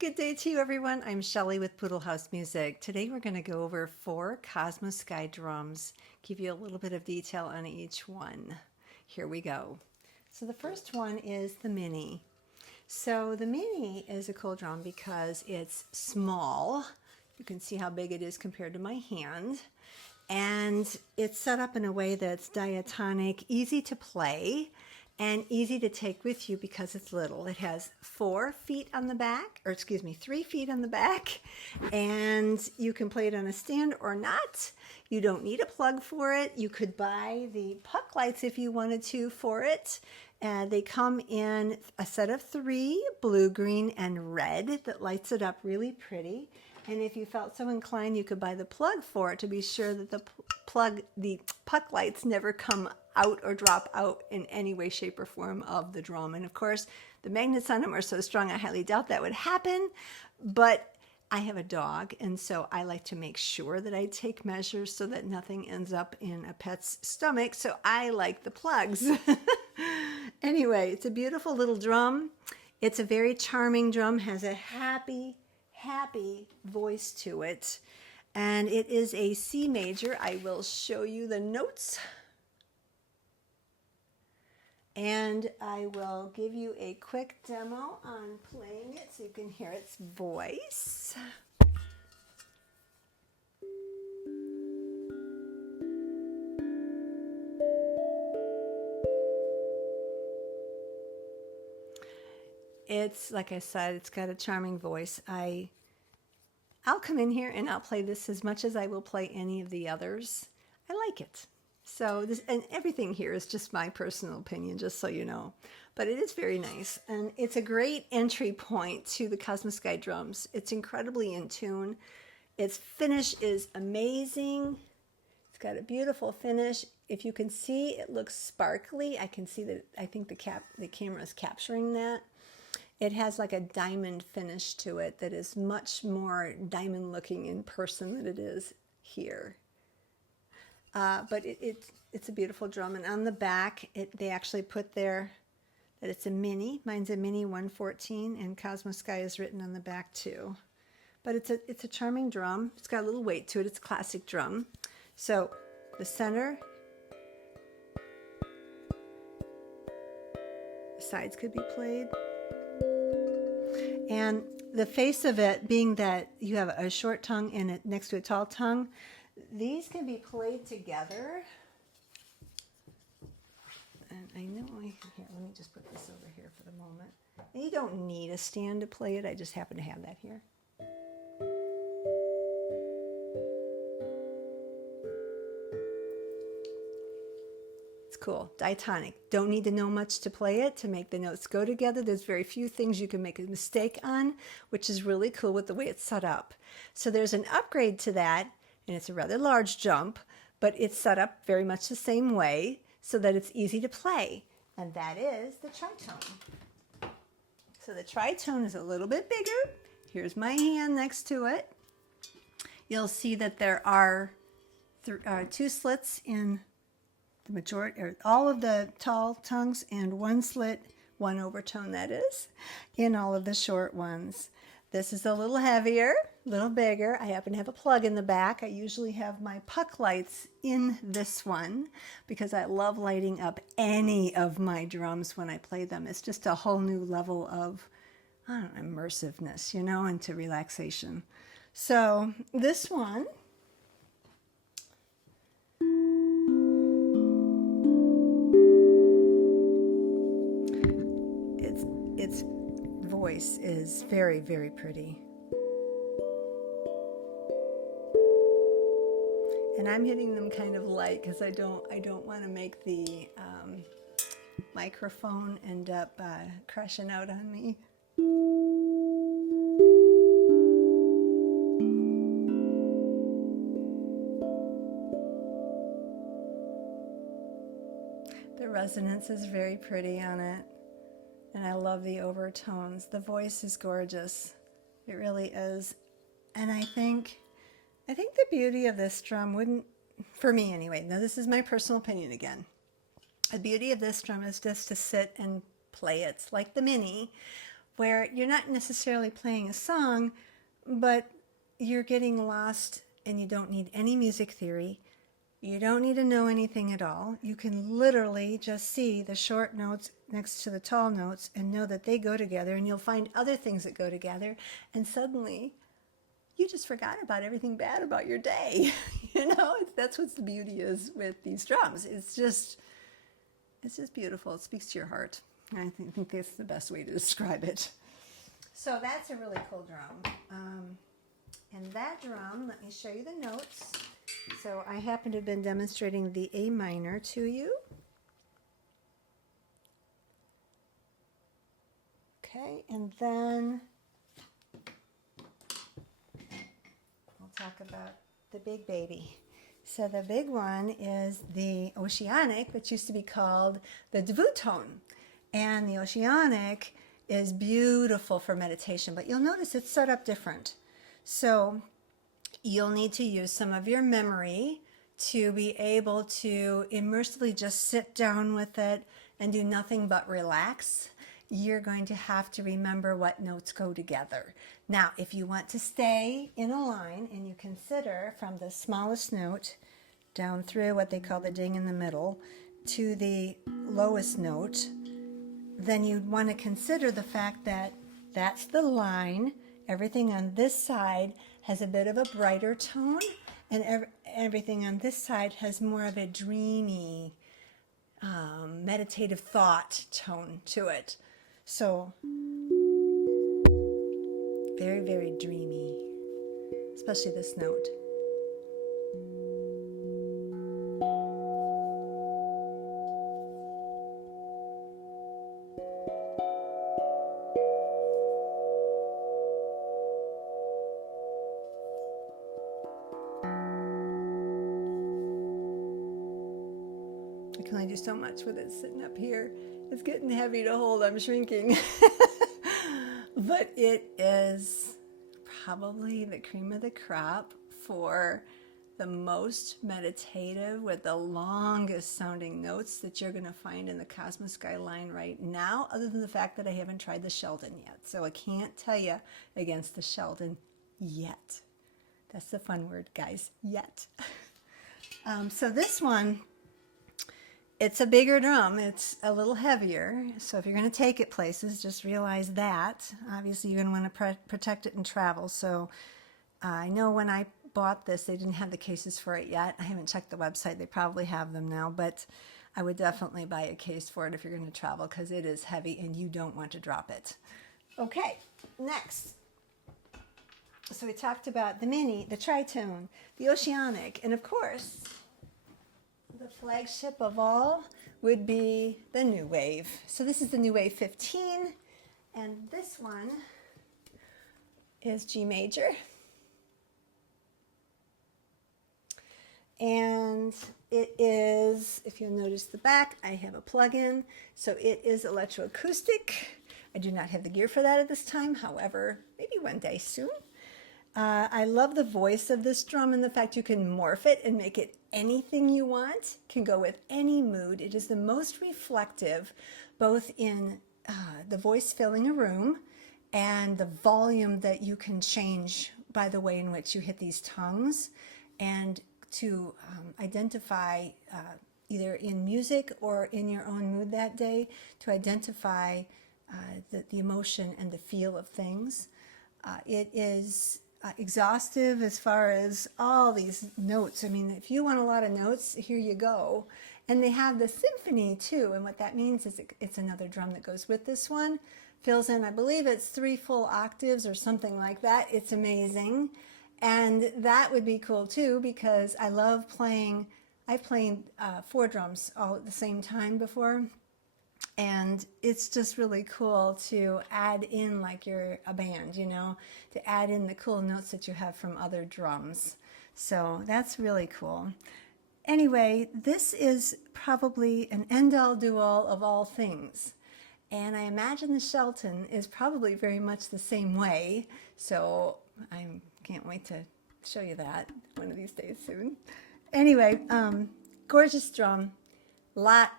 Good day to you, everyone. I'm Shelly with Poodle House Music. Today we're going to go over 4 Kosmosky drums, give you a little bit of detail on each one. Here we go. So the first one is the Mini. So the Mini is a cool drum because it's small. You can see how big it is compared to my hand. And it's set up in a way that's diatonic, easy to play, and easy to take with you because it's little. It has 4 feet on the back, or excuse me, 3 feet on the back, and you can play it on a stand or not. You don't need a plug for it. You could buy the puck lights if you wanted to for it. They come in a set of 3, blue, green, and red, that lights it up really pretty. And if you felt so inclined, you could buy the plug for it to be sure that the puck lights never come out or drop out in any way, shape, or form of the drum. And of course, the magnets on them are so strong, I highly doubt that would happen. But I have a dog, and so I like to make sure that I take measures so that nothing ends up in a pet's stomach. So I like the plugs. Anyway, it's a beautiful little drum. It's a very charming drum, has a happy voice to it, and it is a C major. I will show you the notes, and I will give you a quick demo on playing it so you can hear its voice. It's, like I said, it's got a charming voice. I'll come in here and I'll play this as much as I will play any of the others. I like it. So this, and everything here is just my personal opinion, just so you know. But it is very nice, and it's a great entry point to the Kosmosky drums. It's incredibly in tune. Its finish is amazing. It's got a beautiful finish. If you can see, it looks sparkly. I can see that. I think the camera is capturing that. It has like a diamond finish to it that is much more diamond looking in person than it is here. But it's a beautiful drum. And on the back, they actually put there that it's a Mini. Mine's a Mini 114, and Kosmosky is written on the back too. But it's a charming drum. It's got a little weight to it. It's a classic drum. So the center, the sides could be played. And the face of it, being that you have a short tongue and it next to a tall tongue, these can be played together. And I know here, let me just put this over here for the moment. And you don't need a stand to play it. I just happen to have that here. Cool. Diatonic. Don't need to know much to play it to make the notes go together. There's very few things you can make a mistake on, which is really cool with the way it's set up. So there's an upgrade to that, and it's a rather large jump, but it's set up very much the same way so that it's easy to play, and that is the tritone. So the tritone is a little bit bigger. Here's my hand next to it. You'll see that there are 2 slits in the majority, or all of the tall tongues, and 1 slit, 1 overtone, that is, in all of the short ones. This is a little heavier, a little bigger. I happen to have a plug in the back. I usually have my puck lights in this one because I love lighting up any of my drums when I play them. It's just a whole new level of, I don't know, immersiveness, you know, into relaxation. So this one, its voice is very, very pretty. And I'm hitting them kind of light because I don't want to make the microphone end up crashing out on me. The resonance is very pretty on it. And I love the overtones. The voice is gorgeous. It really is. And I think the beauty of this drum wouldn't, for me anyway, now this is my personal opinion again. The beauty of this drum is just to sit and play it. It's like the Mini. where you're not necessarily playing a song, but you're getting lost and you don't need any music theory. You don't need to know anything at all. You can literally just see the short notes next to the tall notes and know that they go together, and you'll find other things that go together, and suddenly you just forgot about everything bad about your day. That's what the beauty is with these drums. It's just beautiful. It speaks to your heart. I think that's the best way to describe it. So that's a really cool drum. And that drum, let me show you the notes. So I happen to have been demonstrating the A minor to you. Okay, and then we'll talk about the big baby. So the big one is the Oceanic, which used to be called the tritone. And the Oceanic is beautiful for meditation, but you'll notice it's set up different. So you'll need to use some of your memory to be able to immersively just sit down with it and do nothing but relax. You're going to have to remember what notes go together. Now, if you want to stay in a line and you consider from the smallest note down through what they call the ding in the middle to the lowest note, then you'd want to consider the fact that that's the line. Everything on this side has a bit of a brighter tone, and everything on this side has more of a dreamy, meditative thought tone to it. So, very, very dreamy, especially this note. I can only do so much with it sitting up here. It's getting heavy to hold. I'm shrinking. But it is probably the cream of the crop for the most meditative with the longest sounding notes that you're going to find in the Kosmosky line right now, other than the fact that I haven't tried the Sheldon yet. So I can't tell you against the Sheldon yet. That's the fun word, guys, yet. So this one, it's a bigger drum. It's a little heavier. So if you're going to take it places, just realize that. Obviously, you're going to want to protect it in travel. So I know when I bought this, they didn't have the cases for it yet. I haven't checked the website. They probably have them now, but I would definitely buy a case for it if you're going to travel, because it is heavy and you don't want to drop it. Okay, next. So we talked about the mini, the tritone, the Oceanic, and of course, the flagship of all would be the New Wave. So this is the New Wave 15, and this one is G major. And it is, if you'll notice the back, I have a plug-in. So it is electroacoustic. I do not have the gear for that at this time. However, maybe one day soon. I love the voice of this drum and the fact you can morph it and make it anything you want. Can go with any mood. It is the most reflective, both in the voice filling a room and the volume that you can change by the way in which you hit these tongues, and to identify either in music or in your own mood that day, to identify the emotion and the feel of things. It is exhaustive as far as all these notes. I mean, if you want a lot of notes, here you go. And they have the symphony too, and what that means is it's another drum that goes with this one. Fills in, I believe it's 3 full octaves or something like that. It's amazing. And that would be cool too, because I love playing. I played 4 drums all at the same time before, and it's just really cool to add in, like you're a band, you know, to add in the cool notes that you have from other drums. So that's really cool. Anyway, this is probably an end-all do-all of all things. And I imagine the Shelton is probably very much the same way. So I can't wait to show you that one of these days soon. Anyway, gorgeous drum. Lot.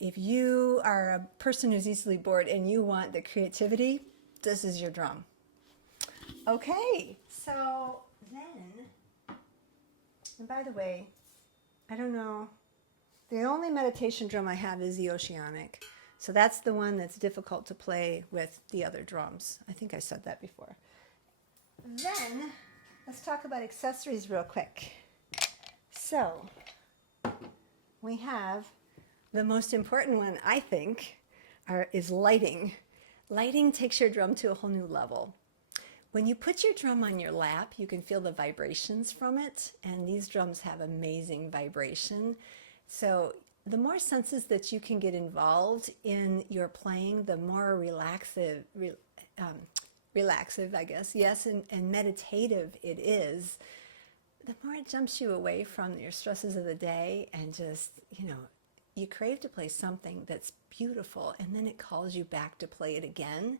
If you are a person who's easily bored and you want the creativity, this is your drum. Okay, so then, and by the way, I don't know, the only meditation drum I have is the Oceanic. So that's the one that's difficult to play with the other drums. I think I said that before. Then, let's talk about accessories real quick. So, we have the most important one, I think, is lighting. Lighting takes your drum to a whole new level. When you put your drum on your lap, you can feel the vibrations from it, and these drums have amazing vibration. So the more senses that you can get involved in your playing, the more relaxive, I guess, yes, and meditative it is, the more it jumps you away from your stresses of the day and just, you crave to play something that's beautiful and then it calls you back to play it again.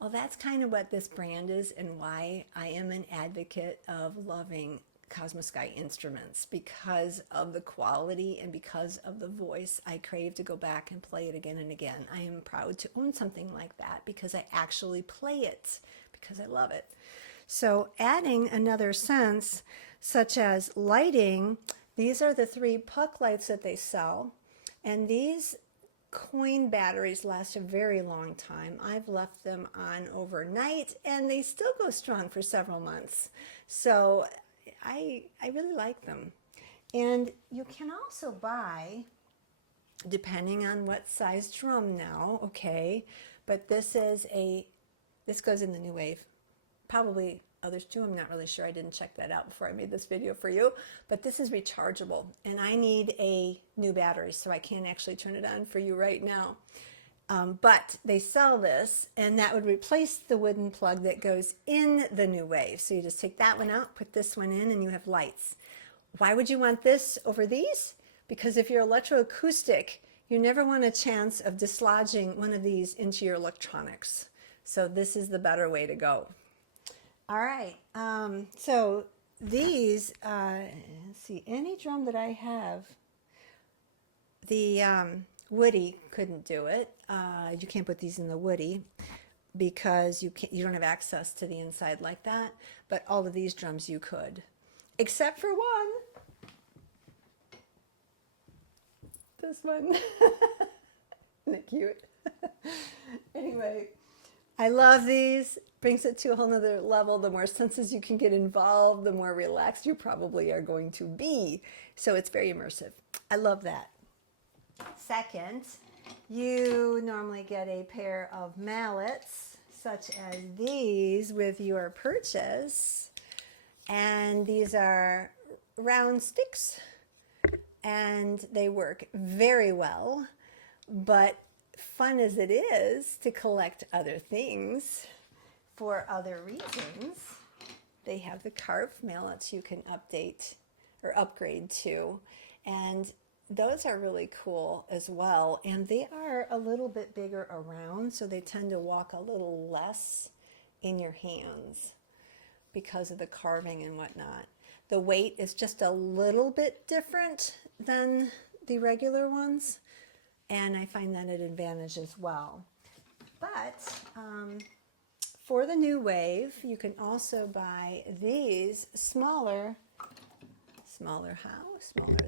Well, that's kind of what this brand is and why I am an advocate of loving Kosmosky instruments, because of the quality and because of the voice. I crave to go back and play it again and again. I am proud to own something like that because I actually play it because I love it. So adding another sense, such as lighting, these are the 3 puck lights that they sell, and these coin batteries last a very long time. I've left them on overnight and they still go strong for several months. So I really like them. And you can also buy, depending on what size drum now, okay, but this goes in the new wave. Probably others too, I'm not really sure. I didn't check that out before I made this video for you, but this is rechargeable and I need a new battery, so I can't actually turn it on for you right now. But they sell this, and that would replace the wooden plug that goes in the new wave. So you just take that one out, put this one in, and you have lights. Why would you want this over these? Because if you're electroacoustic, you never want a chance of dislodging one of these into your electronics. So this is the better way to go. All right, so these, let's see, any drum that I have, the Woody couldn't do it. You can't put these in the Woody because you don't have access to the inside like that, but all of these drums you could, except for one. This one. Isn't it cute? Anyway, I love these. Brings it to a whole nother level. The more senses you can get involved, the more relaxed you probably are going to be. So it's very immersive. I love that. Second, you normally get a pair of mallets, such as these, with your purchase. And these are round sticks, and they work very well. But fun as it is to collect other things for other reasons, they have the carved mallets you can update or upgrade to, and those are really cool as well, and they are a little bit bigger around, so they tend to walk a little less in your hands because of the carving and whatnot. The weight is just a little bit different than the regular ones, and I find that an advantage as well. But for the new wave, you can also buy these smaller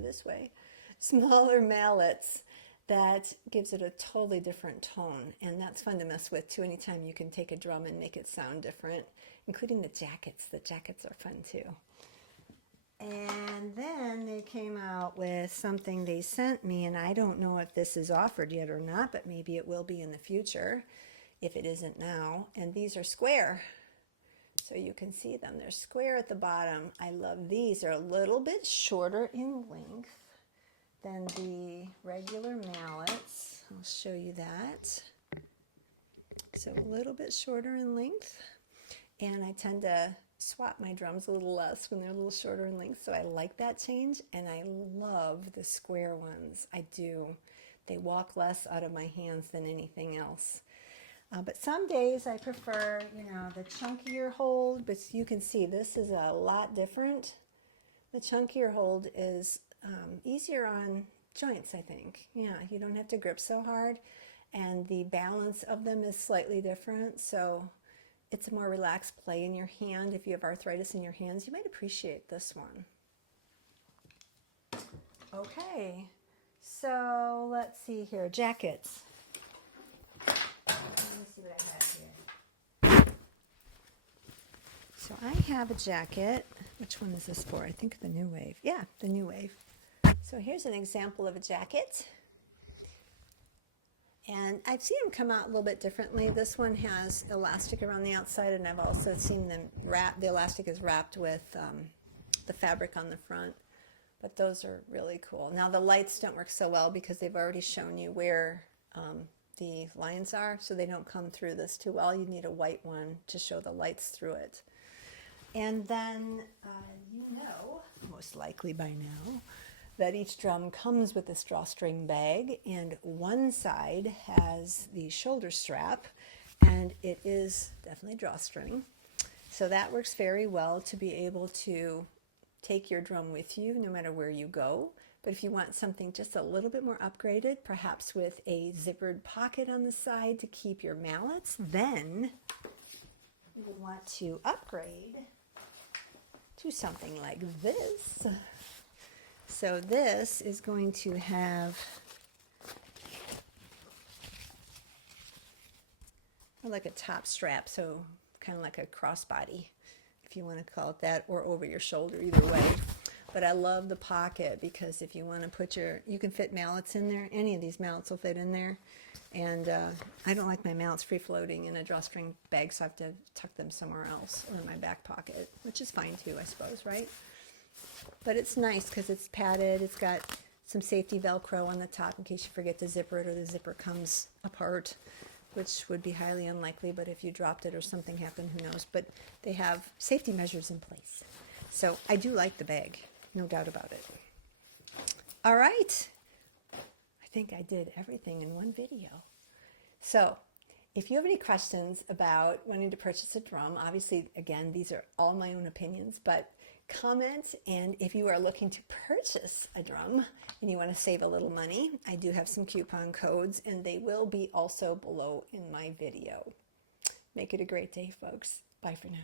this way, smaller mallets that gives it a totally different tone, and that's fun to mess with too. Anytime you can take a drum and make it sound different, including the jackets. The jackets are fun too. And then they came out with something they sent me, and I don't know if this is offered yet or not, but maybe it will be in the future if it isn't now. And these are square, so you can see them. They're square at the bottom. I love these. They're a little bit shorter in length than the regular mallets. I'll show you that. So a little bit shorter in length, and I tend to swap my drums a little less when they're a little shorter in length, so I like that change, and I love the square ones. I do. They walk less out of my hands than anything else. But some days I prefer, the chunkier hold, but you can see this is a lot different. The chunkier hold is easier on joints, I think. Yeah, you don't have to grip so hard, and the balance of them is slightly different, so it's a more relaxed play in your hand. If you have arthritis in your hands, you might appreciate this one. Okay, so let's see here, jackets. Let me see what I have here. So I have a jacket. Which one is this for? I think the New Wave. Yeah, the New Wave. So here's an example of a jacket. And I've seen them come out a little bit differently. This one has elastic around the outside, and I've also seen them the elastic is wrapped with the fabric on the front. But those are really cool. Now the lights don't work so well because they've already shown you where the lines are, so they don't come through this too well. You need a white one to show the lights through it. And then you know, most likely by now, that each drum comes with this drawstring bag, and one side has the shoulder strap, and it is definitely drawstring. So that works very well to be able to take your drum with you no matter where you go. But if you want something just a little bit more upgraded, perhaps with a zippered pocket on the side to keep your mallets, then you would want to upgrade to something like this. So this is going to have like a top strap, so kind of like a crossbody, if you want to call it that, or over your shoulder, either way. But I love the pocket because if you want to put you can fit mallets in there. Any of these mallets will fit in there. And I don't like my mallets free-floating in a drawstring bag, so I have to tuck them somewhere else or in my back pocket, which is fine too, I suppose, right? But it's nice because it's padded. It's got some safety Velcro on the top in case you forget to zipper it or the zipper comes apart, which would be highly unlikely, but if you dropped it or something happened, who knows. But they have safety measures in place. So I do like the bag, no doubt about it. All right. I think I did everything in one video. So if you have any questions about wanting to purchase a drum, obviously, again, these are all my own opinions, but comment. And if you are looking to purchase a drum and you want to save a little money, I do have some coupon codes, and they will be also below in my video. Make it a great day, folks. Bye for now.